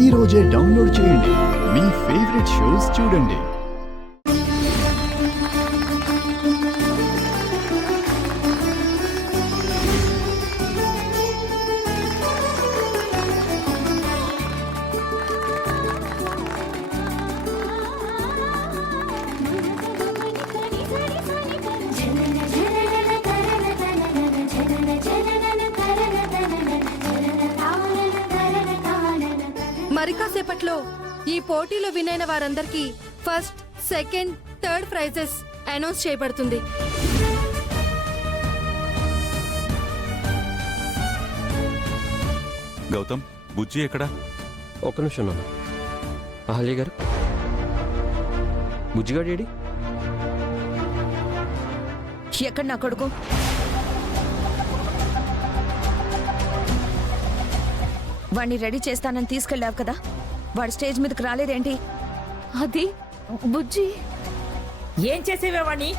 ఈ రోజే డౌన్లోడ్ చేయండి. మీ ఫేవరెట్ షోస్ చూడండి. మరి కాసేపట్లో ఈ పోటీలో విన్ అయిన వారందరికీ first, second, third prices announce చేయబడుతుంది. గౌతమ్, బుజ్జి ఎక్కడా? ఒక్క నిమిషం నాన్న. అహల్య గారు, బుజ్జిగాడు ఏడి? ఎక్కడ నా కొడుకు? వాడిని రెడీ చేస్తానని తీసుకెళ్ళావు కదా, వాడు స్టేజ్ మీదకి రాలేదేంటి? అది బుజ్జి. ఏం చేసేవే వాణ్ణి?